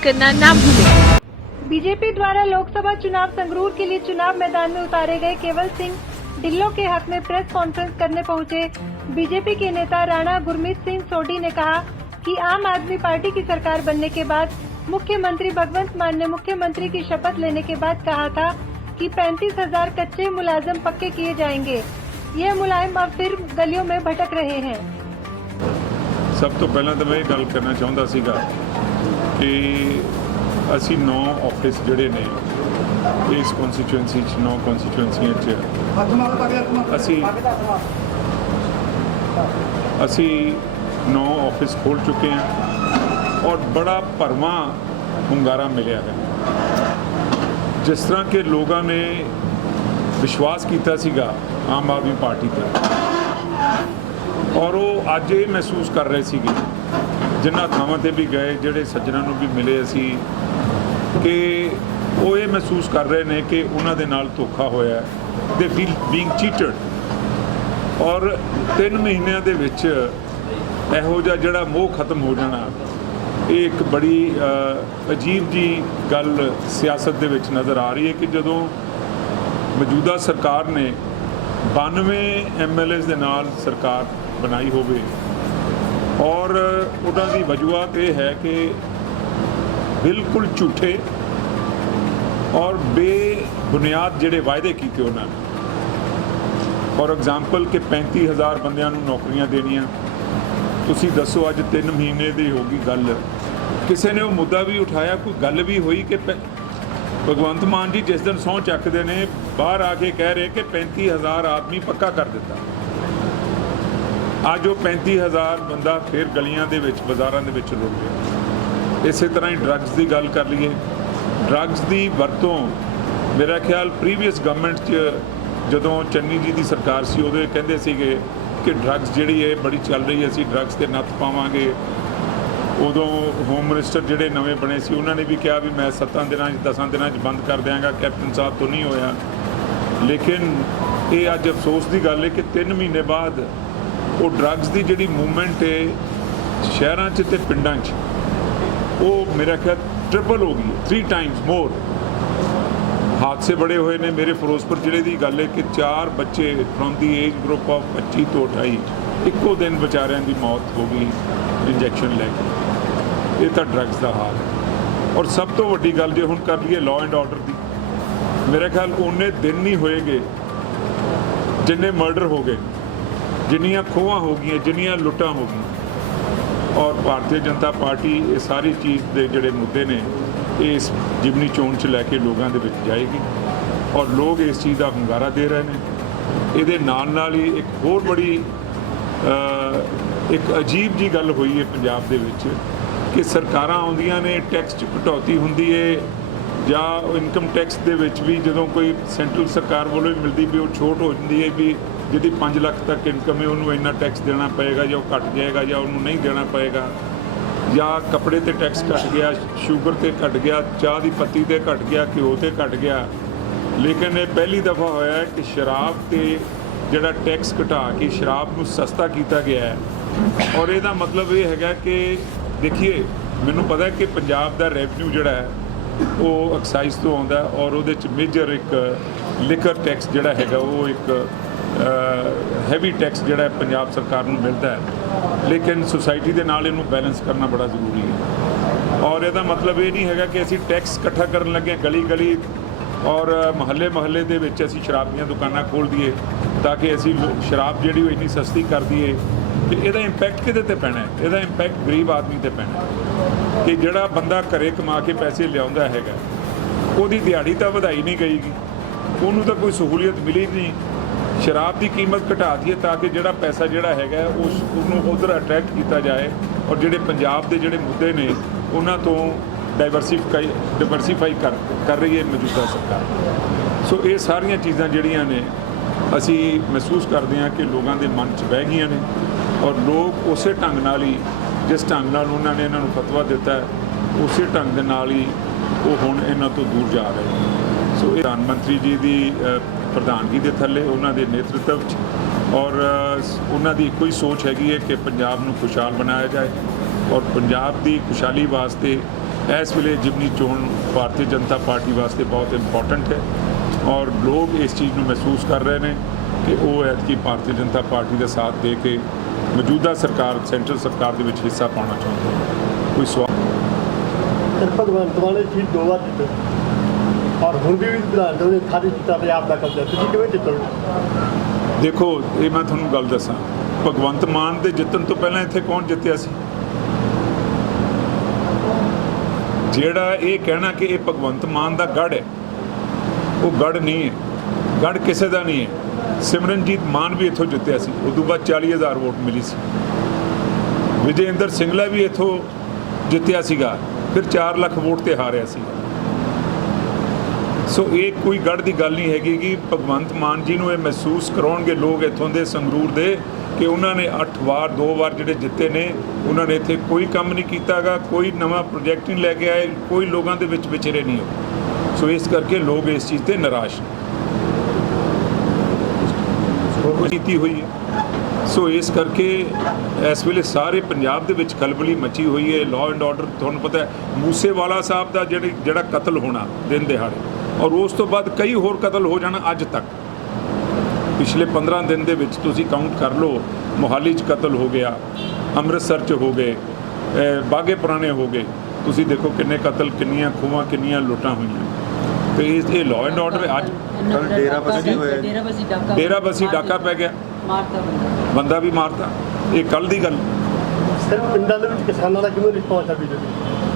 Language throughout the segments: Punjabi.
सब्सक्राइब करना ना भूलें। बीजेपी द्वारा लोकसभा चुनाव संगरूर के लिए चुनाव मैदान में उतारे गए केवल सिंह ढिल्लों के हक में प्रेस कॉन्फ्रेंस करने पहुंचे बीजेपी के नेता राणा गुरमीत सिंह सोढी ने कहा कि आम आदमी पार्टी की सरकार बनने के बाद मुख्यमंत्री भगवंत मान ने मुख्यमंत्री की शपथ लेने के बाद कहा था कि 35,000 कच्चे मुलाजम पक्के किए जाएंगे। ये मुलायम अब फिर गलियों में भटक रहे हैं। सब तो पहला तो मैं ये गल करना चाहता सीगा कि ਅਸੀਂ 9 ਆਫਿਸ ਜਿਹੜੇ ਨੇ ਇਸ ਕਨਸਟੀਚੁਐਂਸੀ 'ਚ 9 ਕਨਸਟੀਚੁਐਂਸੀਆਂ 'ਚ ਅਸੀਂ 9 ਆਫਿਸ ਖੋਲ ਚੁੱਕੇ ਹਾਂ ਔਰ ਬੜਾ ਭਰਵਾਂ ਹੁੰਗਾਰਾ ਮਿਲਿਆ ਹੈ। ਜਿਸ ਤਰ੍ਹਾਂ ਕਿ ਲੋਕਾਂ ਨੇ ਵਿਸ਼ਵਾਸ ਕੀਤਾ ਸੀਗਾ ਆਮ ਆਦਮੀ ਪਾਰਟੀ ਤੇ ਔਰ ਉਹ ਅੱਜ ਇਹ ਮਹਿਸੂਸ ਕਰ ਰਹੇ ਸੀਗੇ ਜਿਨ੍ਹਾਂ ਥਾਵਾਂ ਤੇ ਵੀ ਗਏ ਜਿਹੜੇ ਸੱਜਣਾਂ ਨੂੰ ਵੀ ਮਿਲੇ ਅਸੀਂ ਕਿ ਉਹ ਇਹ ਮਹਿਸੂਸ ਕਰ ਰਹੇ ਨੇ ਕਿ ਉਹਨਾਂ ਦੇ ਨਾਲ ਧੋਖਾ ਹੋਇਆ ਦੇ ਫੀਲ ਬੀਇੰਗ ਚੀਟਡ ਔਰ 3 ਮਹੀਨਿਆਂ ਦੇ ਵਿੱਚ ਇਹੋ ਜਿਹਾ ਜਿਹੜਾ ਮੋਹ ਖਤਮ ਹੋ ਜਾਣਾ ਇਹ ਇੱਕ ਬੜੀ ਅਜੀਬ ਜੀ ਗੱਲ ਸਿਆਸਤ ਦੇ ਵਿੱਚ ਨਜ਼ਰ ਆ ਰਹੀ ਹੈ ਕਿ ਜਦੋਂ ਮੌਜੂਦਾ ਸਰਕਾਰ ਨੇ 92 MLAs ਦੇ ਨਾਲ ਸਰਕਾਰ ਬਣਾਈ ਹੋਵੇ ਔਰ ਉਹਨਾਂ ਦੀ ਵਜੂਹਾਂ ਇਹ ਹੈ ਕਿ बिल्कुल झूठे और बेबुनियाद ਜਿਹੜੇ ਵਾਅਦੇ ਕੀਤੇ ਉਹਨਾਂ ਨੇ ਫॉर एग्जांपल कि 35,000 ਬੰਦਿਆਂ ਨੂੰ ਨੌਕਰੀਆਂ ਦੇਣੀਆਂ ਤੁਸੀਂ ਦੱਸੋ ਅੱਜ 3 ਮਹੀਨੇ ਦੀ ਹੋ ਗਈ ਗੱਲ ਕਿਸੇ ਨੇ ਉਹ ਮੁੱਦਾ ਵੀ ਉਠਾਇਆ ਕੋਈ ਗੱਲ ਵੀ ਹੋਈ ਕਿ ਭਗਵੰਤ ਮਾਨ ਜੀ ਜਿਸ ਦਿਨ ਸਹੁੰ ਚੱਕਦੇ ਨੇ ਬਾਹਰ ਆ ਕੇ ਕਹਿ ਰਹੇ ਕਿ 35,000 ਆਦਮੀ ਪੱਕਾ ਕਰ ਦਿੱਤਾ ਅੱਜ ਉਹ 35,000 ਬੰਦਾ ਫਿਰ ਗਲੀਆਂ ਦੇ ਵਿੱਚ ਬਾਜ਼ਾਰਾਂ ਦੇ ਵਿੱਚ ਰੁਲ ਰਿਹਾ। ਇਸੇ ਤਰ੍ਹਾਂ ਹੀ ਡਰੱਗਸ ਦੀ ਗੱਲ ਕਰ ਲਈਏ ਡਰੱਗਸ ਦੀ ਵਰਤੋਂ ਮੇਰਾ ਖਿਆਲ ਪ੍ਰੀਵੀਅਸ ਗਵਰਨਮੈਂਟ 'ਚ ਜਦੋਂ ਚੰਨੀ ਜੀ ਦੀ ਸਰਕਾਰ ਸੀ ਉਦੋਂ ਕਹਿੰਦੇ ਸੀਗੇ ਕਿ ਡਰੱਗਸ ਜਿਹੜੀ ਹੈ ਬੜੀ ਚੱਲ ਰਹੀ ਹੈ ਅਸੀਂ ਡਰੱਗਸ 'ਤੇ ਨੱਥ ਪਾਵਾਂਗੇ। ਉਦੋਂ ਹੋਮ ਮਿਨਿਸਟਰ ਜਿਹੜੇ ਨਵੇਂ ਬਣੇ ਸੀ ਉਹਨਾਂ ਨੇ ਵੀ ਕਿਹਾ ਵੀ ਮੈਂ 7 ਦਿਨਾਂ 'ਚ 10 ਦਿਨਾਂ 'ਚ ਬੰਦ ਕਰ ਦਿਆਂਗਾ ਕੈਪਟਨ ਸਾਹਿਬ ਤੋਂ ਨਹੀਂ ਹੋਇਆ ਲੇਕਿਨ ਇਹ ਅੱਜ ਅਫਸੋਸ ਦੀ ਗੱਲ ਹੈ ਕਿ 3 ਮਹੀਨੇ ਬਾਅਦ ਉਹ ਡਰੱਗਸ ਦੀ ਜਿਹੜੀ ਮੂਵਮੈਂਟ ਹੈ ਸ਼ਹਿਰਾਂ 'ਚ ਤੇ ਪਿੰਡਾਂ 'ਚ ਉਹ ਮੇਰਾ ਖਿਆਲ ट्रिपल हो गई 3 टाइम्स मोर। हादसे बड़े हुए ने मेरे फिरोजपुर जिले की गल है कि 4 बच्चे from the age group of 25 तो 28 ਇੱਕੋ दिन बेचारिਆਂ ਦੀ मौत हो गई इंजैक्शन लैके। ये तो ड्रग्स का हाल है और सब तो वड्डी गल जे हुण कर लईए लॉ एंड ऑर्डर की मेरे ख्याल उन्ने दिन नहीं होएगे जिन्ने मर्डर हो गए जिन्नियां खोहां हो गई जिन्नियां लुट्टां हो गई और भारतीय जनता पार्टी ये सारी चीज़ के जोड़े मुद्दे ने इस जिमनी चोण च लैके लोगों के जाएगी और लोग इस चीज़ का hunगारा दे रहे हैं। ये नाल ही एक होर बड़ी एक अजीब जी गल हुई है पंजाब दे विच कि सरकारां आउंदियां ने टैक्स च कटौती हुंदी है ਜਾਂ ਇਨਕਮ ਟੈਕਸ ਦੇ ਵਿੱਚ ਵੀ ਜਦੋਂ ਕੋਈ ਸੈਂਟਰਲ ਸਰਕਾਰ ਵੱਲੋਂ ਮਿਲਦੀ ਵੀ ਉਹ ਛੋਟ ਹੋ ਜਾਂਦੀ ਹੈ ਵੀ ਜਿਹਦੀ 5 ਲੱਖ ਤੱਕ ਇਨਕਮ ਹੈ ਉਹਨੂੰ ਇੰਨਾ ਟੈਕਸ ਦੇਣਾ ਪਏਗਾ ਜਾਂ ਉਹ ਘਟ ਜਾਏਗਾ ਜਾਂ ਉਹਨੂੰ ਨਹੀਂ ਦੇਣਾ ਪਏਗਾ ਜਾਂ ਕੱਪੜੇ ਤੇ ਟੈਕਸ ਘਟ ਗਿਆ ਸ਼ੂਗਰ ਤੇ ਘਟ ਗਿਆ ਚਾਹ ਦੀ ਪੱਤੀ ਤੇ ਘਟ ਗਿਆ ਘਿਓ ਤੇ ਘਟ ਗਿਆ ਲੇਕਿਨ ਇਹ ਪਹਿਲੀ ਦਫਾ ਹੋਇਆ ਹੈ ਕਿ ਸ਼ਰਾਬ ਤੇ ਜਿਹੜਾ ਟੈਕਸ ਘਟਾ ਕੇ ਸ਼ਰਾਬ ਨੂੰ ਸਸਤਾ ਕੀਤਾ ਗਿਆ ਹੈ ਔਰ ਇਹਦਾ ਮਤਲਬ ਇਹ ਹੈਗਾ ਕਿ ਦੇਖੀਏ ਮੈਨੂੰ ਪਤਾ ਹੈ ਕਿ ਪੰਜਾਬ ਦਾ ਰੈਵਨਿਊ ਜਿਹੜਾ ਹੈ ਉਹ ਐਕਸਾਈਜ਼ ਤੋਂ ਆਉਂਦਾ ਔਰ ਉਹਦੇ 'ਚ ਮੇਜਰ ਇੱਕ ਲਿਕਰ ਟੈਕਸ ਜਿਹੜਾ ਹੈਗਾ ਉਹ ਇੱਕ ਹੈਵੀ ਟੈਕਸ ਜਿਹੜਾ ਪੰਜਾਬ ਸਰਕਾਰ ਨੂੰ ਮਿਲਦਾ ਹੈ ਲੇਕਿਨ ਸੁਸਾਇਟੀ ਦੇ ਨਾਲ ਇਹਨੂੰ ਬੈਲੈਂਸ ਕਰਨਾ ਬੜਾ ਜ਼ਰੂਰੀ ਹੈ ਔਰ ਇਹਦਾ ਮਤਲਬ ਇਹ ਨਹੀਂ ਹੈਗਾ ਕਿ ਅਸੀਂ ਟੈਕਸ ਇਕੱਠਾ ਕਰਨ ਲੱਗੇ ਗਲੀ ਗਲੀ ਔਰ ਮਹੱਲੇ ਦੇ ਵਿੱਚ ਅਸੀਂ ਸ਼ਰਾਬ ਦੀਆਂ ਦੁਕਾਨਾਂ ਖੋਲ੍ਹ ਦਈਏ ਤਾਂ ਕਿ ਅਸੀਂ ਸ਼ਰਾਬ ਜਿਹੜੀ ਉਹ ਇੰਨੀ ਸਸਤੀ ਕਰ ਦਈਏ ਕਿ ਇਹਦਾ ਇੰਪੈਕਟ ਕਿਹਦੇ ਤੇ ਪੈਣਾ ਇਹਦਾ ਇੰਪੈਕਟ ਗਰੀਬ ਆਦਮੀ ਤੇ ਪੈਣਾ ਕਿ ਜਿਹੜਾ ਬੰਦਾ ਘਰੇ ਕਮਾ ਕੇ ਪੈਸੇ ਲਿਆਉਂਦਾ ਹੈਗਾ ਉਹਦੀ ਦਿਹਾੜੀ ਤਾਂ ਵਧਾਈ ਨਹੀਂ ਗਈਗੀ ਉਹਨੂੰ ਤਾਂ ਕੋਈ ਸਹੂਲੀਅਤ ਮਿਲੀ ਨਹੀਂ ਸ਼ਰਾਬ ਦੀ ਕੀਮਤ ਘਟਾ ਦਈਏ ਤਾਂ ਕਿ ਜਿਹੜਾ ਪੈਸਾ ਜਿਹੜਾ ਹੈਗਾ ਉਹਨੂੰ ਉਧਰ ਅਟਰੈਕਟ ਕੀਤਾ ਜਾਏ ਔਰ ਜਿਹੜੇ ਪੰਜਾਬ ਦੇ ਜਿਹੜੇ ਮੁੱਦੇ ਨੇ ਉਹਨਾਂ ਤੋਂ ਡਾਈਵਰਸੀਫਾਈ ਕਰ ਰਹੀ ਹੈ ਮੌਜੂਦਾ ਸਰਕਾਰ। ਸੋ ਇਹ ਸਾਰੀਆਂ ਚੀਜ਼ਾਂ ਜਿਹੜੀਆਂ ਨੇ ਅਸੀਂ ਮਹਿਸੂਸ ਕਰਦੇ ਹਾਂ ਕਿ ਲੋਕਾਂ ਦੇ ਮਨ 'ਚ ਬਹਿ ਗਈਆਂ ਨੇ ਔਰ ਲੋਕ ਉਸੇ ਢੰਗ ਨਾਲ ਹੀ ਜਿਸ ਢੰਗ ਨਾਲ ਉਹਨਾਂ ਨੇ ਇਹਨਾਂ ਨੂੰ ਫਤਵਾ ਦਿੱਤਾ ਹੈ ਉਸੇ ਢੰਗ ਦੇ ਨਾਲ ਹੀ ਉਹ ਹੁਣ ਇਹਨਾਂ ਤੋਂ ਦੂਰ ਜਾ ਰਹੇ। ਸੋ ਇਹ ਪ੍ਰਧਾਨ ਮੰਤਰੀ ਜੀ ਦੀ ਪ੍ਰਧਾਨਗੀ ਦੇ ਥੱਲੇ ਉਹਨਾਂ ਦੇ ਨੇਤਰਤਵ 'ਚ ਔਰ ਉਹਨਾਂ ਦੀ ਇੱਕੋ ਹੀ ਸੋਚ ਹੈਗੀ ਹੈ ਕਿ ਪੰਜਾਬ ਨੂੰ ਖੁਸ਼ਹਾਲ ਬਣਾਇਆ ਜਾਏ ਔਰ ਪੰਜਾਬ ਦੀ ਖੁਸ਼ਹਾਲੀ ਵਾਸਤੇ इस वेले जिमनी चोण भारतीय जनता पार्टी वास्ते बहुत इंपॉर्टेंट है और लोग इस चीज़ को महसूस कर रहे हैं कि वो ऐतकी भारतीय जनता पार्टी का साथ दे के मौजूदा सरकार सेंट्रल सरकार के विच हिस्सा पाना चाहते हैं। कोई सवाल सर भगवंत मान ने सीट 2 बार जीते और हुण भी विधान सभा ने सारी सीटां पंजाब दा कब्जा तुसीं किवें जितोगे? देखो ये मैं तुहानूं गल दसां, भगवंत मान दे जितन तो पहलां इत्थे कौन जित्तिया सी? ਜਿਹੜਾ ਇਹ ਕਹਿਣਾ ਕਿ ਇਹ ਭਗਵੰਤ ਮਾਨ ਦਾ ਗੜ੍ਹ ਹੈ, ਉਹ ਗੜ੍ਹ ਨਹੀਂ ਹੈ। ਗੜ੍ਹ ਕਿਸੇ ਦਾ ਨਹੀਂ ਹੈ। ਸਿਮਰਨਜੀਤ ਮਾਨ ਵੀ ਇੱਥੋਂ ਜਿੱਤਿਆ ਸੀ, ਉਦੋਂ ਬਾਅਦ 40,000 ਵੋਟ ਮਿਲੀ ਸੀ। ਵਿਜੇਂਦਰ ਸਿੰਗਲਾ ਵੀ ਇੱਥੋਂ ਜਿੱਤਿਆ ਸੀਗਾ, ਫਿਰ 4 ਲੱਖ ਵੋਟ ਤੇ ਹਾਰਿਆ ਸੀ। ਸੋ ਇਹ ਕੋਈ ਗੜ੍ਹ ਦੀ ਗੱਲ ਨਹੀਂ ਹੈਗੀ ਕਿ ਭਗਵੰਤ ਮਾਨ ਜੀ ਨੂੰ ਇਹ ਮਹਿਸੂਸ ਕਰਾਉਣਗੇ ਲੋਕ ਇੱਥੋਂ ਦੇ ਸੰਗਰੂਰ ਦੇ ਕਿ ਉਹਨਾਂ ਨੇ 8 ਵਾਰ 2 ਵਾਰ ਜਿਹੜੇ ਜਿੱਤੇ ਨੇ ਉਹਨਾਂ ਨੇ ਇੱਥੇ ਕੋਈ ਕੰਮ ਨਹੀਂ ਕੀਤਾਗਾ, ਕੋਈ ਨਵਾਂ ਪ੍ਰੋਜੈਕਟ ਨਹੀਂ ਲੈ ਕੇ ਆਏ, ਕੋਈ ਲੋਕਾਂ ਦੇ ਵਿੱਚ ਵਿਚਰੇ ਨਹੀਂ ਹੋ। ਸੋ ਇਸ ਕਰਕੇ ਲੋਕ ਇਸ ਚੀਜ਼ ਤੇ ਨਿਰਾਸ਼ ਕੀਤੀ ਹੋਈ ਹੈ। ਸੋ ਇਸ ਕਰਕੇ ਇਸ ਵੇਲੇ ਸਾਰੇ ਪੰਜਾਬ ਦੇ ਵਿੱਚ ਖਲਬਲੀ ਮਚੀ ਹੋਈ ਹੈ। ਲਾਅ ਐਂਡ ਆਰਡਰ ਤੁਹਾਨੂੰ ਪਤਾ ਹੈ ਮੂਸੇਵਾਲਾ ਸਾਹਿਬ ਦਾ ਜਿਹੜਾ ਕਤਲ ਹੋਣਾ ਦਿਨ ਦਿਹਾੜੇ ਔਰ ਉਸ ਤੋਂ ਬਾਅਦ ਕਈ ਹੋਰ ਕਤਲ ਹੋ ਜਾਣਾ ਅੱਜ ਤੱਕ ਪਿਛਲੇ 15 ਦਿਨ ਦੇ ਵਿੱਚ ਤੁਸੀਂ ਕਾਊਂਟ ਕਰ ਲਓ। ਮੋਹਾਲੀ 'ਚ ਕਤਲ ਹੋ ਗਿਆ, ਅੰਮ੍ਰਿਤਸਰ 'ਚ ਹੋ ਗਏ, ਬਾਗੇ ਪੁਰਾਣੇ ਹੋ ਗਏ। ਤੁਸੀਂ ਦੇਖੋ ਕਿੰਨੇ ਕਤਲ, ਕਿੰਨੀਆਂ ਖੂਹਾਂ, ਕਿੰਨੀਆਂ ਲੁੱਟਾਂ ਹੋਈਆਂ। ਤੇ ਇਹ ਲਾਅ ਐਂਡ ਆਰਡਰ ਅੱਜ ਡੇਰਾਬੱਸੀ ਡਾਕਾ ਪੈ ਗਿਆ, ਬੰਦਾ ਵੀ ਮਾਰਤਾ। ਇਹ ਕੱਲ੍ਹ ਦੀ ਗੱਲ। ਸਿਰ ਪਿੰਡਾਂ ਦੇ ਵਿੱਚ ਕਿਸਾਨਾਂ ਦਾ ਕਿਵੇਂ ਰਿਸਪੌਂਸ ਹੈ ਬੀਜੇਪੀ?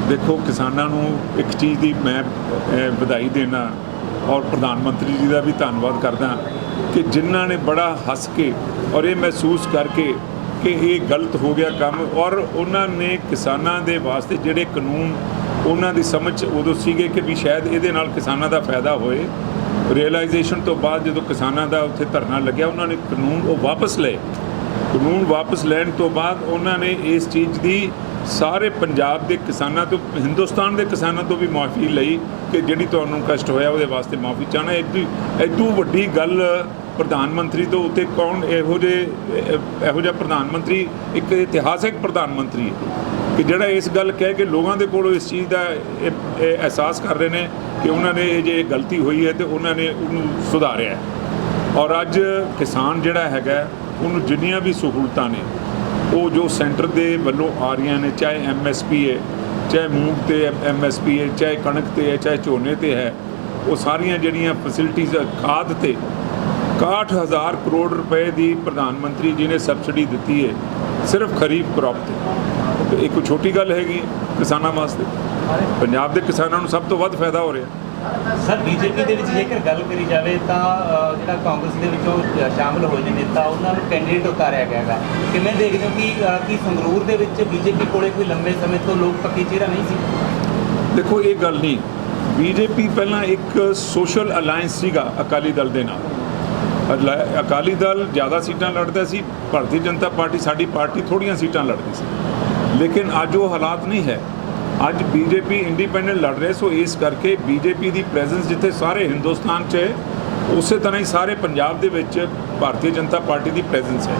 ਦੇਖੋ ਕਿਸਾਨਾਂ ਨੂੰ ਇੱਕ ਚੀਜ਼ ਦੀ ਮੈਂ ਵਧਾਈ ਦੇਣਾ ਔਰ ਪ੍ਰਧਾਨ ਮੰਤਰੀ ਜੀ ਦਾ ਵੀ ਧੰਨਵਾਦ ਕਰਦਾ ਕਿ ਜਿਨ੍ਹਾਂ ਨੇ ਬੜਾ ਹੱਸ ਕੇ ਔਰ ਇਹ ਮਹਿਸੂਸ ਕਰਕੇ ਕਿ ਇਹ ਗਲਤ ਹੋ ਗਿਆ ਕੰਮ ਔਰ ਉਹਨਾਂ ਨੇ ਕਿਸਾਨਾਂ ਦੇ ਵਾਸਤੇ ਜਿਹੜੇ ਕਾਨੂੰਨ ਉਹਨਾਂ ਦੀ ਸਮਝ ਉਦੋਂ ਸੀਗੇ ਕਿ ਵੀ ਸ਼ਾਇਦ ਇਹਦੇ ਨਾਲ ਕਿਸਾਨਾਂ ਦਾ ਫਾਇਦਾ ਹੋਏ। ਰਿਅਲਾਈਜੇਸ਼ਨ ਤੋਂ ਬਾਅਦ ਜਦੋਂ ਕਿਸਾਨਾਂ ਦਾ ਉੱਥੇ ਧਰਨਾ ਲੱਗਿਆ ਉਹਨਾਂ ਨੇ ਕਾਨੂੰਨ ਉਹ ਵਾਪਸ ਲਏ। ਕਾਨੂੰਨ ਵਾਪਸ ਲੈਣ ਤੋਂ ਬਾਅਦ ਉਹਨਾਂ ਨੇ ਇਸ ਚੀਜ਼ ਦੀ ਸਾਰੇ ਪੰਜਾਬ ਦੇ ਕਿਸਾਨਾਂ ਤੋਂ, ਹਿੰਦੁਸਤਾਨ ਦੇ ਕਿਸਾਨਾਂ ਤੋਂ ਵੀ ਮਾਫੀ ਲਈ ਕਿ ਜਿਹੜੀ ਤੁਹਾਨੂੰ ਕਸ਼ਟ ਹੋਇਆ ਉਹਦੇ ਵਾਸਤੇ ਮਾਫੀ ਚਾਹਣਾ। ਇਦੋਂ ਵੱਡੀ ਗੱਲ ਪ੍ਰਧਾਨ ਮੰਤਰੀ ਤੋਂ ਉੱਤੇ ਕੌਣ ਇਹੋ ਜਿਹਾ ਪ੍ਰਧਾਨ ਮੰਤਰੀ, ਇੱਕ ਇਤਿਹਾਸਿਕ ਪ੍ਰਧਾਨ ਮੰਤਰੀ ਕਿ ਜਿਹੜਾ ਇਸ ਗੱਲ ਕਹਿ ਕੇ ਲੋਕਾਂ ਦੇ ਕੋਲੋਂ ਇਸ ਚੀਜ਼ ਦਾ ਇਹ ਅਹਿਸਾਸ ਕਰ ਰਹੇ ਨੇ ਕਿ ਉਹਨਾਂ ਨੇ ਇਹ ਜੇ ਗਲਤੀ ਹੋਈ ਹੈ ਤੇ ਉਹਨਾਂ ਨੇ ਉਹਨੂੰ ਸੁਧਾਰਿਆ। ਔਰ ਅੱਜ ਕਿਸਾਨ ਜਿਹੜਾ ਹੈਗਾ ਉਹਨੂੰ ਜਿੰਨੀਆਂ ਵੀ ਸਹੂਲਤਾਂ ਨੇ ਉਹ ਜੋ ਸੈਂਟਰ ਦੇ ਵੱਲੋਂ ਆ ਰਹੀਆਂ ਨੇ, ਚਾਹੇ MSP ਹੈ, ਚਾਹੇ ਮੂੰਗ ਤੇ MSP ਹੈ, ਚਾਹੇ ਕਣਕ ਤੇ ਹੈ, ਚਾਹੇ ਝੋਨੇ ਤੇ ਹੈ, ਉਹ ਸਾਰੀਆਂ ਜਿਹੜੀਆਂ ਫੈਸਿਲਿਟੀਜ਼ ਖਾਦ ਤੇ 61,000 ਕਰੋੜ ਰੁਪਏ ਦੀ ਪ੍ਰਧਾਨ ਮੰਤਰੀ ਜੀ ਨੇ ਸਬਸਿਡੀ ਦਿੱਤੀ ਹੈ ਸਿਰਫ ਖਰੀਫ ਕ੍ਰੌਪ ਤੇ ਇਹ ਕੋਈ ਛੋਟੀ ਗੱਲ ਹੈਗੀ ਕਿਸਾਨਾਂ ਵਾਸਤੇ। ਪੰਜਾਬ ਦੇ ਕਿਸਾਨਾਂ ਨੂੰ ਸਭ ਤੋਂ ਵੱਧ ਫਾਇਦਾ ਹੋ ਰਿਹਾ। ਸਰ ਬੀਜੇਪੀ ਦੇ ਵਿੱਚ ਜੇਕਰ ਗੱਲ ਕਰੀ ਜਾਵੇ ਤਾਂ ਜਿਹੜਾ ਕਾਂਗਰਸ ਦੇ ਵਿੱਚੋਂ ਸ਼ਾਮਲ ਹੋਏ ਨੇ ਨੇਤਾ ਉਹਨਾਂ ਨੂੰ ਕੈਂਡੀਡੇਟ ਉਤਾਰਿਆ ਗਿਆ ਹੈਗਾ। ਕਿਵੇਂ ਦੇਖਦੇ ਹੋ ਕਿ ਸੰਗਰੂਰ ਦੇ ਵਿੱਚ ਬੀਜੇਪੀ ਕੋਲੇ ਕੋਈ ਲੰਬੇ ਸਮੇਂ ਤੋਂ ਲੋਕ ਪੱਕੀ ਚਿਹਰਾ ਨਹੀਂ ਸੀ? ਦੇਖੋ ਇਹ ਗੱਲ ਨਹੀਂ, ਬੀਜੇਪੀ ਪਹਿਲਾਂ ਇੱਕ ਸੋਸ਼ਲ ਅਲਾਇੰਸ ਸੀਗਾ ਅਕਾਲੀ ਦਲ ਦੇ ਨਾਲ। ਅਕਾਲੀ ਦਲ ਜ਼ਿਆਦਾ ਸੀਟਾਂ ਲੜਦਾ ਸੀ, ਭਾਰਤੀ ਜਨਤਾ ਪਾਰਟੀ ਸਾਡੀ ਪਾਰਟੀ ਥੋੜ੍ਹੀਆਂ ਸੀਟਾਂ ਲੜਦੀ ਸੀ। ਲੇਕਿਨ ਅੱਜ ਉਹ ਹਾਲਾਤ ਨਹੀਂ ਹੈ। ਅੱਜ ਬੀਜੇਪੀ ਇੰਡੀਪੈਂਡੈਂਟ ਲੜ ਰਹੇ। ਸੋ ਇਸ ਕਰਕੇ ਬੀਜੇਪੀ ਦੀ ਪ੍ਰੈਜ਼ੈਂਸ ਜਿੱਥੇ ਸਾਰੇ ਹਿੰਦੁਸਤਾਨ 'ਚ ਹੈ ਉਸੇ ਤਰ੍ਹਾਂ ਹੀ ਸਾਰੇ ਪੰਜਾਬ ਦੇ ਵਿੱਚ ਭਾਰਤੀ ਜਨਤਾ ਪਾਰਟੀ ਦੀ ਪ੍ਰੈਜ਼ੈਂਸ ਹੈ।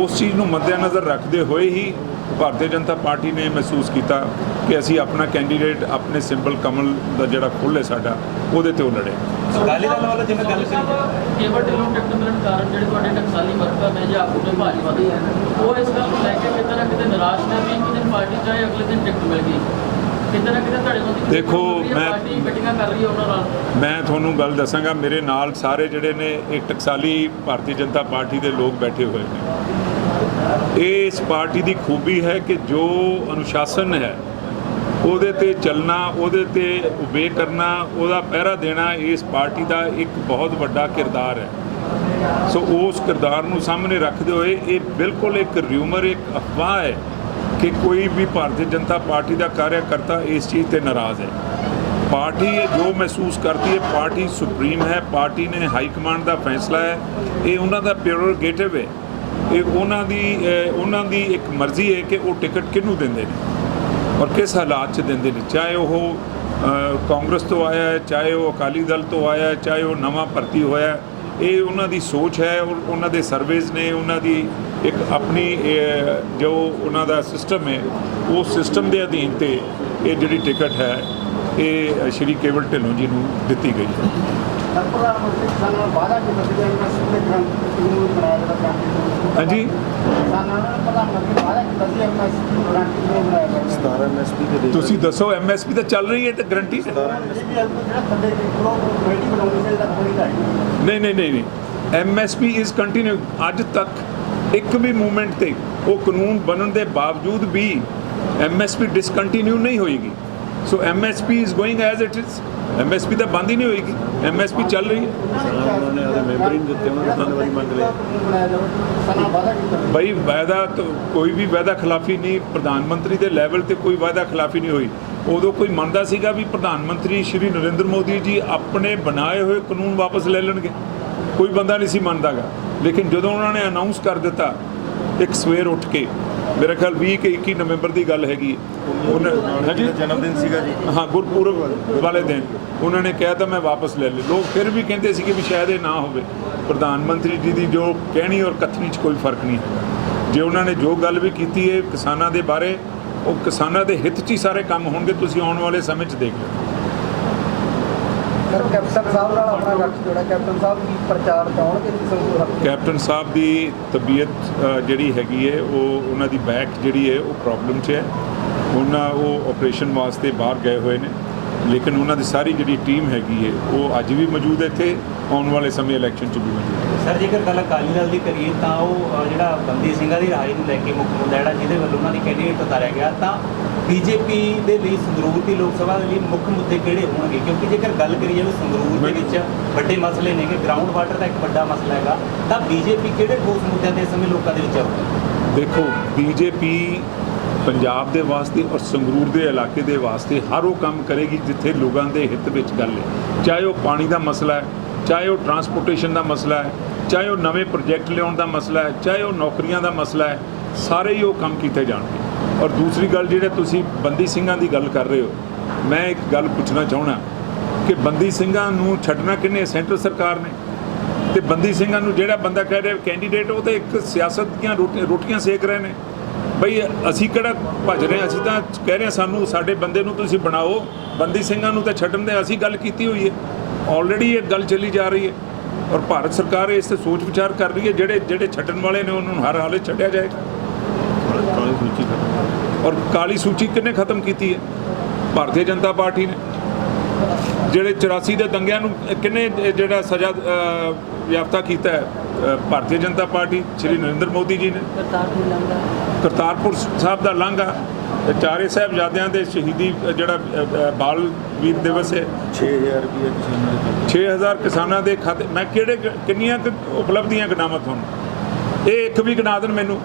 ਉਸ ਚੀਜ਼ ਨੂੰ ਮੱਦੇਨਜ਼ਰ ਰੱਖਦੇ ਹੋਏ ਹੀ ਭਾਰਤੀ ਜਨਤਾ ਪਾਰਟੀ ਨੇ ਮਹਿਸੂਸ ਕੀਤਾ ਕਿ ਅਸੀਂ ਆਪਣਾ ਕੈਂਡੀਡੇਟ ਆਪਣੇ ਸਿੰਬਲ ਕਮਲ ਦਾ ਜਿਹੜਾ ਫੁੱਲ ਹੈ ਸਾਡਾ ਉਹਦੇ ਤੇ ਉਹ ਲੜੇ। ਅਕਾਲੀ ਦਲ ਵੱਲੋਂ ਜਿਵੇਂ ਗੱਲ ਕੇਵਲ ਢਿੱਲੋਂ ਟਿਕਟ ਮਿਲਣ ਕਾਰਨ ਜਿਹੜੇ ਤੁਹਾਡੇ ਟਕਸਾਲੀ ਵਰਕਰ ਨੇ ਜਾਂ ਆਗੂ ਨੇ ਭਾਰੀ ਵਧੀ ਹੈ ਉਹ ਇਸ ਗੱਲ ਨੂੰ ਲੈ ਕੇ ਕਿਤੇ ਨਾ ਕਿਤੇ ਨਿਰਾਸ਼ ਨੇ ਵੀ ਇੱਕ ਦਿਨ ਪਾਰਟੀ ਚਾਹੇ ਅਗਲੇ ਦਿਨ ਟਿਕਟ ਮਿਲ ਗਈ। ਕਿਤੇ ਨਾ ਕਿਤੇ ਤੁਹਾਡੇ ਕੋਲ ਦੇਖੋ ਪਾਰਟੀ ਮੀਟਿੰਗਾਂ ਕਰ ਰਹੀ ਹੈ ਉਹਨਾਂ ਨਾਲ। ਮੈਂ ਤੁਹਾਨੂੰ ਗੱਲ ਦੱਸਾਂਗਾ, ਮੇਰੇ ਨਾਲ ਸਾਰੇ ਜਿਹੜੇ ਨੇ ਇਹ ਟਕਸਾਲੀ ਭਾਰਤੀ ਜਨਤਾ ਪਾਰਟੀ ਦੇ ਲੋਕ ਬੈਠੇ ਹੋਏ ਨੇ। ਇਹ ਇਸ ਪਾਰਟੀ ਦੀ ਖੂਬੀ ਹੈ ਕਿ ਜੋ ਅਨੁਸ਼ਾਸਨ ਹੈ ਉਹਦੇ ਤੇ ਚੱਲਣਾ, ਉਹਦੇ ਤੇ ਉਬੇ ਕਰਨਾ, ਉਹਦਾ ਪਹਿਰਾ ਦੇਣਾ ਇਸ ਪਾਰਟੀ ਦਾ ਇੱਕ ਬਹੁਤ ਵੱਡਾ ਕਿਰਦਾਰ ਹੈ। ਸੋ ਉਸ ਕਿਰਦਾਰ ਨੂੰ ਸਾਹਮਣੇ ਰੱਖਦੇ ਹੋਏ ਇਹ ਬਿਲਕੁਲ ਇੱਕ ਰਿਊਮਰ, ਇੱਕ ਅਫਵਾਹ ਹੈ ਕਿ ਕੋਈ ਵੀ ਭਾਰਤੀ ਜਨਤਾ ਪਾਰਟੀ ਦਾ ਕਾਰਿਆਕਰਤਾ ਇਸ ਚੀਜ਼ ਤੇ ਨਾਰਾਜ਼ ਹੈ। ਪਾਰਟੀ ਜੋ ਮਹਿਸੂਸ ਕਰਦੀ ਹੈ, ਪਾਰਟੀ ਸੁਪਰੀਮ ਹੈ, ਪਾਰਟੀ ਨੇ ਹਾਈ ਕਮਾਂਡ ਦਾ ਫੈਸਲਾ ਹੈ, ਇਹ ਉਹਨਾਂ ਦਾ ਪ੍ਰੈਰੋਗੇਟਿਵ ਹੈ, ਇਹ ਉਹਨਾਂ ਦੀ ਇੱਕ ਮਰਜ਼ੀ ਹੈ ਕਿ ਉਹ ਟਿਕਟ ਕਿਹਨੂੰ ਦਿੰਦੇ ਨੇ ਔਰ ਕਿਸ ਹਾਲਾਤ 'ਚ ਦਿੰਦੇ ਨੇ। ਚਾਹੇ ਉਹ ਕਾਂਗਰਸ ਤੋਂ ਆਇਆ ਹੈ, ਚਾਹੇ ਉਹ ਅਕਾਲੀ ਦਲ ਤੋਂ ਆਇਆ ਹੈ, ਚਾਹੇ ਉਹ ਨਵਾਂ ਭਰਤੀ ਹੋਇਆ, ਇਹ ਉਹਨਾਂ ਦੀ ਸੋਚ ਹੈ, ਉਹਨਾਂ ਦੇ ਸਰਵੇਜ਼ ਨੇ, ਉਹਨਾਂ ਦੀ ਇੱਕ ਆਪਣੀ ਜੋ ਉਹਨਾਂ ਦਾ ਸਿਸਟਮ ਹੈ, ਉਸ ਸਿਸਟਮ ਦੇ ਅਧੀਨ ਤੇ ਇਹ ਜਿਹੜੀ ਟਿਕਟ ਹੈ ਇਹ ਸ਼੍ਰੀ ਕੇਵਲ ਢਿੱਲੋਂ ਜੀ ਨੂੰ ਦਿੱਤੀ ਗਈ ਹੈ। ਪ੍ਰਧਾਨ ਮੰਤਰੀ ਕਿਸਾਨਾਂ ਨਾਲ ਵਾਅਦਾ ਕੀਤਾ ਸੀ ਐਮਐਸਪੀ ਦੇ ਕਾਨੂੰਨ ਬਣਾਇਆ ਜਾਏਗਾ। ਹਾਂਜੀ, ਕਿਸਾਨਾਂ ਨਾਲ ਪ੍ਰਧਾਨ ਮੰਤਰੀ ਵਾਅਦਾ ਕੀਤਾ ਸੀ ਐਮਐਸਪੀ ਨੂੰ ਬਣਾਇਆ ਜਾਏਗਾ। 17 MSP ਦੇ ਤੁਸੀਂ ਦੱਸੋ MSP ਤਾਂ ਚੱਲ ਰਹੀ ਹੈ ਤੇ ਗਰੰਟੀ ਜਿਹੜਾ ਥੱਲੇ ਕਮੇਟੀ ਬਣਾਉਣੀ ਸੀ ਇਹਦਾ ਕੋਈ ਨਹੀਂ ਨਹੀਂ MSP ਇਜ਼ ਕੰਟੀਨਿਊ। ਅੱਜ ਤੱਕ ਇੱਕ ਵੀ ਮੂਵਮੈਂਟ ਤੇ ਉਹ ਕਾਨੂੰਨ ਬਣਨ ਦੇ ਬਾਵਜੂਦ ਵੀ MSP ਡਿਸਕੰਟੀਨਿਊ ਨਹੀਂ ਹੋਏਗੀ। ਸੋ MSP is going as it is. MSP ਤਾਂ ਬੰਦ ਹੀ ਨਹੀਂ ਹੋਏਗੀ, MSP ਚੱਲ ਰਹੀ ਹੈ। ਉਹਨਾਂ ਨੇ ਆਦੇ ਮੈਂਬਰ ਹੀ ਨਹੀਂ ਦਿੱਤੇ, ਉਹਨਾਂ ਨੇ 3 ਵਾਰੀ ਮੰਗ ਲਏ। ਬਣਾਇਆ ਜਾਵੇ ਕਿਸਾਨਾਂ ਵਾਅਦਾ ਕੀਤਾ। ਬਈ ਵਾਅਦਾ ਤਾਂ ਕੋਈ ਵੀ ਵਾਅਦਾ ਖਿਲਾਫੀ ਨਹੀਂ, ਪ੍ਰਧਾਨ ਮੰਤਰੀ ਦੇ ਲੈਵਲ ਤੇ ਕੋਈ ਵਾਅਦਾ ਖਿਲਾਫੀ ਨਹੀਂ ਹੋਈ। ਉਦੋਂ ਕੋਈ ਮੰਨਦਾ ਸੀਗਾ ਵੀ ਪ੍ਰਧਾਨ ਮੰਤਰੀ ਸ਼੍ਰੀ ਨਰਿੰਦਰ ਮੋਦੀ ਜੀ ਆਪਣੇ ਬਣਾਏ ਹੋਏ ਕਾਨੂੰਨ ਵਾਪਸ ਲੈ ਲੈਣਗੇ? ਕੋਈ ਬੰਦਾ ਨਹੀਂ ਸੀ ਮੰਨਦਾਗਾ। ਲੇਕਿਨ ਜਦੋਂ ਉਹਨਾਂ ਨੇ ਅਨਾਉਂਸ ਕਰ ਦਿੱਤਾ ਇੱਕ ਸਵੇਰ ਉੱਠ ਕੇ, ਮੇਰੇ ਖਿਆਲ 20 ਕਿ 21 ਨਵੰਬਰ ਦੀ ਗੱਲ ਹੈਗੀ, ਉਹਨਾਂ ਦਾ ਜਨਮ ਦਿਨ ਸੀਗਾ ਜੀ। ਹਾਂ, ਗੁਰਪੁਰਬ ਵਾਲੇ ਦਿਨ ਉਹਨਾਂ ਨੇ ਕਿਹਾ ਤਾਂ ਮੈਂ ਵਾਪਸ ਲੈ ਲਏ। ਲੋਕ ਫਿਰ ਵੀ ਕਹਿੰਦੇ ਸੀ ਕਿ ਵੀ ਸ਼ਾਇਦ ਇਹ ਨਾ ਹੋਵੇ। ਪ੍ਰਧਾਨ ਮੰਤਰੀ ਜੀ ਦੀ ਜੋ ਕਹਿਣੀ ਔਰ ਕਥਨੀ 'ਚ ਕੋਈ ਫਰਕ ਨਹੀਂ ਹੈ। ਜੇ ਉਹਨਾਂ ਨੇ ਜੋ ਗੱਲ ਵੀ ਕੀਤੀ ਹੈ ਕਿਸਾਨਾਂ ਦੇ ਬਾਰੇ, ਉਹ ਕਿਸਾਨਾਂ ਦੇ ਹਿੱਤ 'ਚ ਹੀ ਸਾਰੇ ਕੰਮ ਹੋਣਗੇ। ਤੁਸੀਂ ਆਉਣ ਵਾਲੇ ਸਮੇਂ 'ਚ ਦੇਖ ਲਓ। ਸਰ ਕੈਪਟਨ ਸਾਹਿਬ ਨਾਲ ਆਪਣਾ ਗੱਠ ਜੋੜਾ, ਕੈਪਟਨ ਸਾਹਿਬ ਕੀ ਪ੍ਰਚਾਰ ਚਾਹਣਗੇ ਸੰਗਰੂਰ ਹਲਕੇ? ਕੈਪਟਨ ਸਾਹਿਬ ਦੀ ਤਬੀਅਤ ਜਿਹੜੀ ਹੈਗੀ ਹੈ, ਉਹ ਉਹਨਾਂ ਦੀ ਬੈਕ ਜਿਹੜੀ ਹੈ ਉਹ ਪ੍ਰੋਬਲਮ 'ਚ ਹੈ। ਉਹ ਆਪਰੇਸ਼ਨ ਵਾਸਤੇ ਬਾਹਰ ਗਏ ਹੋਏ ਨੇ, ਲੇਕਿਨ ਉਹਨਾਂ ਦੀ ਸਾਰੀ ਜਿਹੜੀ ਟੀਮ ਹੈਗੀ ਹੈ ਉਹ ਅੱਜ ਵੀ ਮੌਜੂਦ ਹੈ ਇੱਥੇ, ਆਉਣ ਵਾਲੇ ਸਮੇਂ ਇਲੈਕਸ਼ਨ 'ਚ ਵੀ ਮੌਜੂਦ ਹੈ। ਸਰ ਜੇਕਰ ਗੱਲ ਅਕਾਲੀ ਦਲ ਦੀ ਕਰੀਏ ਤਾਂ ਉਹ ਜਿਹੜਾ ਬੰਦੀ ਸਿੰਘਾਂ ਦੀ ਰਿਹਾਈ ਨੂੰ ਲੈ ਕੇ ਮੁੱਖ ਮੁੱਦਾ ਜਿਹੜਾ ਜਿਹਦੇ ਵੱਲੋਂ ਉਹਨਾਂ ਦੀ ਕੈਂਡੀਡੇਟ ਉਤਾਰਿਆ ਗਿਆ, ਤਾਂ ਬੀਜੇਪੀ ਦੇ ਲਈ ਸੰਗਰੂਰ ਦੀ ਲੋਕ ਸਭਾ ਦੇ ਲਈ ਮੁੱਖ ਮੁੱਦੇ ਕਿਹੜੇ ਹੋਣਗੇ? ਕਿਉਂਕਿ ਜੇਕਰ ਗੱਲ ਕਰੀ ਜਾਵੇ ਸੰਗਰੂਰ ਦੇ ਵਿੱਚ ਵੱਡੇ ਮਸਲੇ ਨੇ ਕਿ ਗਰਾਊਂਡ ਵਾਟਰ ਦਾ ਇੱਕ ਵੱਡਾ ਮਸਲਾ ਹੈਗਾ, ਤਾਂ ਬੀਜੇਪੀ ਕਿਹੜੇ ਠੋਸ ਮੁੱਦਿਆਂ ਤੇ ਇਸ ਸਮੇਂ ਲੋਕਾਂ ਦੇ ਵਿੱਚ ਆਊਗੀ? ਦੇਖੋ, ਬੀਜੇਪੀ ਪੰਜਾਬ ਦੇ ਵਾਸਤੇ ਔਰ ਸੰਗਰੂਰ ਦੇ ਇਲਾਕੇ ਦੇ ਵਾਸਤੇ ਹਰ ਉਹ ਕੰਮ ਕਰੇਗੀ ਜਿੱਥੇ ਲੋਕਾਂ ਦੇ ਹਿੱਤ ਵਿੱਚ ਗੱਲ ਹੈ। ਚਾਹੇ ਉਹ ਪਾਣੀ ਦਾ ਮਸਲਾ ਹੈ, ਚਾਹੇ ਉਹ ਟਰਾਂਸਪੋਰਟੇਸ਼ਨ ਦਾ ਮਸਲਾ ਹੈ, ਚਾਹੇ ਉਹ ਨਵੇਂ ਪ੍ਰੋਜੈਕਟ ਲਿਆਉਣ ਦਾ ਮਸਲਾ ਹੈ, ਚਾਹੇ ਉਹ ਨੌਕਰੀਆਂ ਦਾ ਮਸਲਾ ਹੈ, ਸਾਰੇ ਹੀ ਉਹ ਕੰਮ ਕੀਤੇ ਜਾਣਗੇ। ਔਰ ਦੂਸਰੀ ਗੱਲ, ਜਿਹੜੇ ਤੁਸੀਂ ਬੰਦੀ ਸਿੰਘਾਂ ਦੀ ਗੱਲ ਕਰ ਰਹੇ ਹੋ, ਮੈਂ ਇੱਕ ਗੱਲ ਪੁੱਛਣਾ ਚਾਹੁੰਦਾ ਕਿ ਬੰਦੀ ਸਿੰਘਾਂ ਨੂੰ ਛੱਡਣਾ ਕਿਹਨੇ? ਸੈਂਟਰ ਸਰਕਾਰ ਨੇ। ਤੇ ਬੰਦੀ ਸਿੰਘਾਂ ਨੂੰ ਜਿਹੜਾ ਬੰਦਾ ਕਹਿ ਰਿਹਾ ਕੈਂਡੀਡੇਟ, ਉਹ ਤਾਂ ਇੱਕ ਸਿਆਸਤ ਦੀਆਂ ਰੋਟੀਆਂ ਸੇਕ ਰਹੇ ਨੇ। ਬਈ ਅਸੀਂ ਕਿਹੜਾ ਭੱਜ ਰਹੇ? ਅਸੀਂ ਤਾਂ ਕਹਿ ਰਹੇ ਸਾਨੂੰ ਸਾਡੇ ਬੰਦੇ ਨੂੰ ਤੁਸੀਂ ਬਣਾਓ। ਬੰਦੀ ਸਿੰਘਾਂ ਨੂੰ ਤਾਂ ਛੱਡਣ ਦੇ ਅਸੀਂ ਗੱਲ ਕੀਤੀ ਹੋਈ ਹੈ, ਆਲਰੇਡੀ ਇਹ ਗੱਲ ਚੱਲੀ ਜਾ ਰਹੀ ਹੈ। ਔਰ ਭਾਰਤ ਸਰਕਾਰ ਇਸ ਤੇ ਸੋਚ ਵਿਚਾਰ ਕਰ ਰਹੀ ਹੈ, ਜਿਹੜੇ ਛੱਡਣ ਵਾਲੇ ਨੇ ਉਹਨਾਂ ਨੂੰ ਹਰ ਹਾਲੇ ਛੱਡਿਆ ਜਾਏਗਾ। ਕਾਲੀ ਸੂਚੀ ਔਰ ਕਾਲੀ ਸੂਚੀ ਕਿਹਨੇ ਖਤਮ ਕੀਤੀ ਹੈ? ਭਾਰਤੀ ਜਨਤਾ ਪਾਰਟੀ ਨੇ। ਜਿਹੜੇ 84 ਦੇ ਦੰਗਿਆਂ ਨੂੰ ਕਿਹਨੇ ਜਿਹੜਾ ਸਜ਼ਾ ਯਾਫਤਾ ਕੀਤਾ ਹੈ? ਭਾਰਤੀ ਜਨਤਾ ਪਾਰਟੀ, ਸ਼੍ਰੀ ਨਰਿੰਦਰ ਮੋਦੀ ਜੀ ਨੇ। ਕਰਤਾਰਪੁਰ ਸਾਹਿਬ ਦਾ ਲਾਂਘਾ, ਚਾਰੇ ਸਾਹਿਬਜ਼ਾਦਿਆਂ ਦੇ ਸ਼ਹੀਦੀ ਜਿਹੜਾ ਬਾਲ ਵੀਰ ਦਿਵਸ ਹੈ, 6000 ਰੁਪਏ ਕਿਸਾਨਾਂ ਦੇ 6000 ਕਿਸਾਨਾਂ ਦੇ ਖਾਤੇ। ਮੈਂ ਕਿੰਨੀਆਂ ਉਪਲਬਧੀਆਂ ਗਿਣਾਵਾਂ ਤੁਹਾਨੂੰ? ਇਹ ਇੱਕ ਵੀ ਗਿਣਾ ਦੇਣ ਮੈਨੂੰ।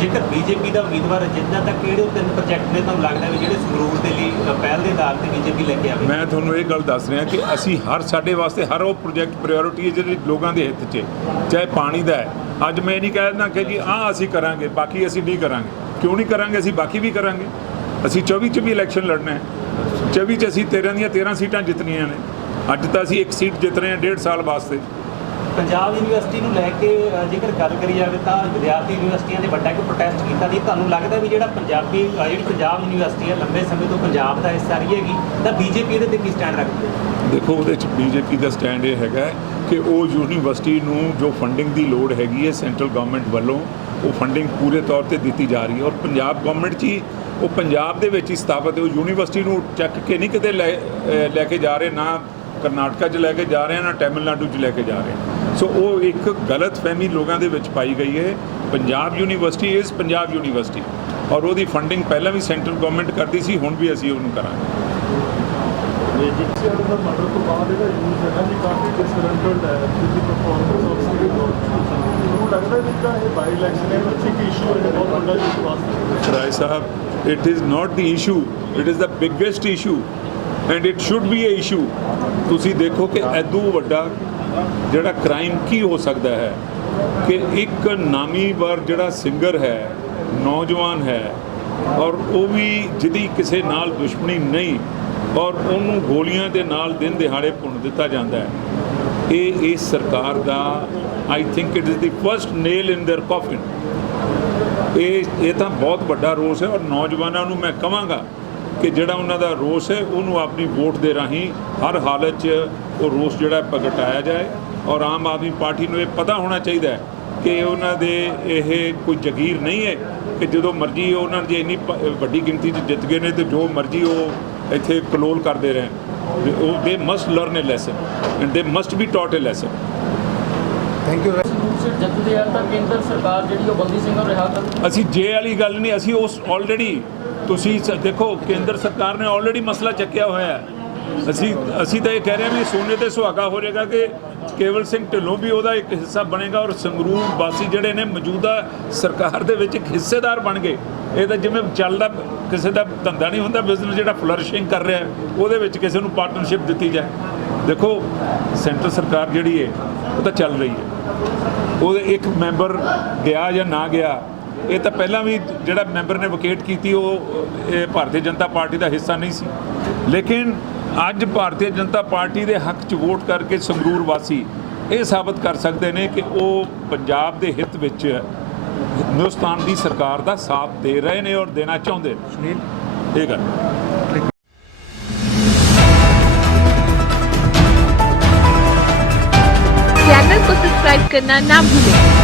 ਜੇਕਰ ਬੀਜੇਪੀ ਦਾ ਉਮੀਦਵਾਰ ਜਿੱਤਦਾ ਤਾਂ ਕਿਹੜੇ ਉਹ 3 ਪ੍ਰੋਜੈਕਟ ਨੇ ਤੁਹਾਨੂੰ ਲੱਗਦਾ ਵੀ ਜਿਹੜੇ ਸੰਗਰੂਰ ਦੇ ਲਈ ਪਹਿਲ ਦੇ ਆਧਾਰ ਤੇ ਬੀਜੇਪੀ ਲੈ ਕੇ ਆਵੇ? ਮੈਂ ਤੁਹਾਨੂੰ ਇਹ ਗੱਲ ਦੱਸ ਰਿਹਾ ਕਿ ਅਸੀਂ ਸਾਡੇ ਵਾਸਤੇ ਹਰ ਉਹ ਪ੍ਰੋਜੈਕਟ ਪ੍ਰਾਇੋਰਟੀ ਹੈ ਜਿਹੜੀ ਲੋਕਾਂ ਦੇ ਹਿੱਤ 'ਚ ਹੈ। ਚਾਹੇ ਪਾਣੀ ਦਾ ਹੈ, ਅੱਜ ਮੈਂ ਨਹੀਂ ਕਹਿ ਦਿੰਦਾ ਕਿ ਜੀ ਅਸੀਂ ਕਰਾਂਗੇ ਬਾਕੀ ਅਸੀਂ ਨਹੀਂ ਕਰਾਂਗੇ। ਕਿਉਂ ਨਹੀਂ ਕਰਾਂਗੇ? ਅਸੀਂ ਬਾਕੀ ਵੀ ਕਰਾਂਗੇ। ਅਸੀਂ 24 'ਚ ਵੀ ਇਲੈਕਸ਼ਨ ਲੜਨਾ ਹੈ। 24 'ਚ ਅਸੀਂ 13 ਦੀਆਂ 13 ਸੀਟਾਂ ਜਿੱਤਣੀਆਂ ਨੇ। ਅੱਜ ਤਾਂ ਅਸੀਂ ਇੱਕ ਸੀਟ ਜਿੱਤ ਰਹੇ ਹਾਂ 1.5 ਸਾਲ ਵਾਸਤੇ। ਪੰਜਾਬ ਯੂਨੀਵਰਸਿਟੀ ਨੂੰ ਲੈ ਕੇ ਜੇਕਰ ਗੱਲ ਕਰੀ ਜਾਵੇ ਤਾਂ ਵਿਦਿਆਰਥੀ ਯੂਨੀਵਰਸਿਟੀਆਂ ਨੇ ਵੱਡਾ ਇੱਕ ਪ੍ਰੋਟੈਸਟ ਕੀਤਾ ਜੀ। ਤੁਹਾਨੂੰ ਲੱਗਦਾ ਵੀ ਜਿਹੜੀ ਪੰਜਾਬ ਯੂਨੀਵਰਸਿਟੀ ਹੈ ਲੰਬੇ ਸਮੇਂ ਤੋਂ ਪੰਜਾਬ ਦਾ ਹਿੱਸਾ ਰਹੀ ਹੈਗੀ, ਤਾਂ ਬੀਜੇਪੀ ਇਹਦੇ ਤੇ ਕੀ ਸਟੈਂਡ ਰੱਖਦੀ ਹੈ? ਦੇਖੋ, ਉਹਦੇ 'ਚ ਬੀਜੇਪੀ ਦਾ ਸਟੈਂਡ ਇਹ ਹੈਗਾ ਕਿ ਉਹ ਯੂਨੀਵਰਸਿਟੀ ਨੂੰ ਜੋ ਫੰਡਿੰਗ ਦੀ ਲੋੜ ਹੈਗੀ ਹੈ ਸੈਂਟਰਲ ਗਵਰਨਮੈਂਟ ਵੱਲੋਂ, ਉਹ ਫੰਡਿੰਗ ਪੂਰੇ ਤੌਰ ਤੇ ਦਿੱਤੀ ਜਾ ਰਹੀ ਹੈ। ਔਰ ਪੰਜਾਬ ਗਵਰਨਮੈਂਟ 'ਚ ਹੀ ਉਹ ਪੰਜਾਬ ਦੇ ਵਿੱਚ ਹੀ ਸਥਾਪਿਤ ਹੈ। ਉਹ ਯੂਨੀਵਰਸਿਟੀ ਨੂੰ ਚੱਕ ਕੇ ਨਹੀਂ ਕਿਤੇ ਲੈ ਕੇ ਜਾ ਰਹੇ, ਨਾ ਕਰਨਾਟਕਾ 'ਚ ਲੈ ਕੇ ਜਾ ਰਹੇ, ਨਾ ਤਮਿਲਨਾਡੂ 'ਚ ਲੈ ਕੇ ਜਾ ਰਹੇ। ਸੋ ਉਹ ਇੱਕ ਗਲਤ ਫਹਿਮੀ ਲੋਕਾਂ ਦੇ ਵਿੱਚ ਪਾਈ ਗਈ ਹੈ। Punjab university is Punjab university, ਔਰ ਉਹਦੀ ਫੰਡਿੰਗ ਪਹਿਲਾਂ ਵੀ ਸੈਂਟਰਲ ਗਵਰਨਮੈਂਟ ਕਰਦੀ ਸੀ, ਹੁਣ ਵੀ ਅਸੀਂ ਉਹਨੂੰ ਕਰਾਂਗੇ। ਦਾ ਮਰਡਰ ਤੋਂ ਬਾਅਦ ਇਹਦਾ ਯੂਜ਼ ਹੈ ਜੀ ਕਾਫੀ ਡਿਸਗਰੰਟਲਡ ਹੈ ਜਿਹਦੀ ਪਰਫਾਰਮੈਂਸ ਆਫ ਸੀਰੀਅਸ ਮੈਨੂੰ ਲੱਗਦਾ ਵੀ ਜਿਹੜਾ ਇਹ ਬਾਈ ਇਲੈਕਸ਼ਨ ਹੈ ਵਿੱਚ ਇੱਕ ਇਸ਼ੂ ਹੈ ਬਹੁਤ ਵੱਡਾ ਜਿਸ ਵਾਸਤੇ। Rai Sahib, it is not the issue, it is the biggest issue and it should be a issue. ਤੁਸੀਂ ਦੇਖੋ ਕਿ ਐਦੂ ਵੱਡਾ ਜਿਹੜਾ ਕ੍ਰਾਈਮ ਕੀ ਹੋ ਸਕਦਾ ਹੈ ਕਿ ਇੱਕ ਨਾਮੀਵਰ ਜਿਹੜਾ ਸਿੰਗਰ ਹੈ, ਨੌਜਵਾਨ ਹੈ, ਔਰ ਉਹ ਵੀ ਜਿਹਦੀ ਕਿਸੇ ਨਾਲ ਦੁਸ਼ਮਣੀ ਨਹੀਂ, ਔਰ ਉਹਨੂੰ ਗੋਲੀਆਂ ਦੇ ਨਾਲ ਦਿਨ ਦਿਹਾੜੇ ਭੁੰਨ ਦਿੱਤਾ ਜਾਂਦਾ ਹੈ। ਇਹ ਸਰਕਾਰ ਦਾ I think it is the first nail in their coffin. ਇਹ ਤਾਂ ਬਹੁਤ ਵੱਡਾ ਰੋਸ ਹੈ, ਔਰ ਨੌਜਵਾਨਾਂ ਨੂੰ ਮੈਂ ਕਹਾਂਗਾ ਕਿ ਜਿਹੜਾ ਉਹਨਾਂ ਦਾ ਰੋਸ ਹੈ ਉਹਨੂੰ ਆਪਣੀ ਵੋਟ ਦੇ ਰਾਹੀਂ ਹਰ ਹਾਲਤ 'ਚ ਉਹ ਰੋਸ ਜਿਹੜਾ ਪ੍ਰਗਟਾਇਆ ਜਾਏ। ਔਰ ਆਮ ਆਦਮੀ ਪਾਰਟੀ ਨੂੰ ਇਹ ਪਤਾ ਹੋਣਾ ਚਾਹੀਦਾ ਹੈ ਕਿ ਉਹਨਾਂ ਦੇ ਇਹ ਕੋਈ ਜਗੀਰ ਨਹੀਂ ਹੈ ਕਿ ਜਦੋਂ ਮਰਜ਼ੀ ਉਹਨਾਂ ਜੇ ਇੰਨੀ ਵੱਡੀ ਗਿਣਤੀ 'ਚ ਜਿੱਤ ਗਏ ਨੇ ਤੇ ਜੋ ਮਰਜ਼ੀ ਉਹ ਇੱਥੇ ਕਲੋਲ ਕਰਦੇ ਰਹਿਣ। ਉਹ they must learn a lesson and they must be taught a lesson. Thank you. Sangrur seat ਜਿੱਤਦੇ ਆ ਤਾਂ ਕੇਂਦਰ ਸਰਕਾਰ ਜਿਹੜੀ ਉਹ ਬੰਦੀ ਸਿੰਘਾਂ ਨੂੰ ਰਿਹਾ ਕਰ ਅਸੀਂ ਜੇ ਵਾਲੀ ਗੱਲ ਨਹੀਂ, ਅਸੀਂ ਉਸ ਆਲਰੇਡੀ ਤੁਸੀਂ ਦੇਖੋ ਕੇਂਦਰ ਸਰਕਾਰ ਨੇ ਆਲਰੇਡੀ ਮਸਲਾ ਚੱਕਿਆ ਹੋਇਆ ਹੈ। ਅਸੀਂ ਤਾਂ ਇਹ ਕਹਿ ਰਹੇ ਹਾਂ ਵੀ ਸੋਨੇ ਤੇ ਸੁਹਾਗਾ ਹੋ ਜਾਏਗਾ ਕਿ ਕੇਵਲ ਸਿੰਘ ਢਿੱਲੋਂ ਵੀ ਉਹਦਾ ਇੱਕ ਹਿੱਸਾ ਬਣੇਗਾ ਔਰ ਸੰਗਰੂਰ ਵਾਸੀ ਜਿਹੜੇ ਨੇ ਮੌਜੂਦਾ ਸਰਕਾਰ ਦੇ ਵਿੱਚ ਇੱਕ ਹਿੱਸੇਦਾਰ ਬਣ ਗਏ। ਇਹ ਤਾਂ ਜਿਵੇਂ ਚੱਲਦਾ ਕਿਸੇ ਦਾ ਧੰਦਾ ਨਹੀਂ ਹੁੰਦਾ, ਬਿਜ਼ਨਸ ਜਿਹੜਾ ਫਲਰਿਸ਼ਿੰਗ ਕਰ ਰਿਹਾ ਉਹਦੇ ਵਿੱਚ ਕਿਸੇ ਨੂੰ ਪਾਰਟਨਰਸ਼ਿਪ ਦਿੱਤੀ ਜਾਏ। ਦੇਖੋ ਸੈਂਟਰ ਸਰਕਾਰ ਜਿਹੜੀ ਹੈ ਉਹ ਤਾਂ ਚੱਲ ਰਹੀ ਹੈ, ਉਹਦੇ ਇੱਕ ਮੈਂਬਰ ਗਿਆ ਜਾਂ ਨਾ ਗਿਆ ਇਹ ਤਾਂ ਪਹਿਲਾਂ ਵੀ ਜਿਹੜਾ ਮੈਂਬਰ ਨੇ ਵਿਕੇਟ ਕੀਤੀ ਉਹ ਇਹ ਭਾਰਤੀ ਜਨਤਾ ਪਾਰਟੀ ਦਾ ਹਿੱਸਾ ਨਹੀਂ ਸੀ। ਲੇਕਿਨ ਅੱਜ ਭਾਰਤੀ ਜਨਤਾ ਪਾਰਟੀ ਦੇ ਹੱਕ 'ਚ ਵੋਟ ਕਰਕੇ ਸੰਗਰੂਰ ਵਾਸੀ ਇਹ ਸਾਬਤ ਕਰ ਸਕਦੇ ਨੇ ਕਿ ਉਹ ਪੰਜਾਬ ਦੇ ਹਿੱਤ ਵਿੱਚ ਹਿੰਦੁਸਤਾਨ ਦੀ ਸਰਕਾਰ ਦਾ ਸਾਥ ਦੇ ਰਹੇ ਨੇ ਔਰ ਦੇਣਾ ਚਾਹੁੰਦੇ ਨੇ। ਇਹ ਗੱਲ चैनल को सब्सक्राइब करना ना भूलें।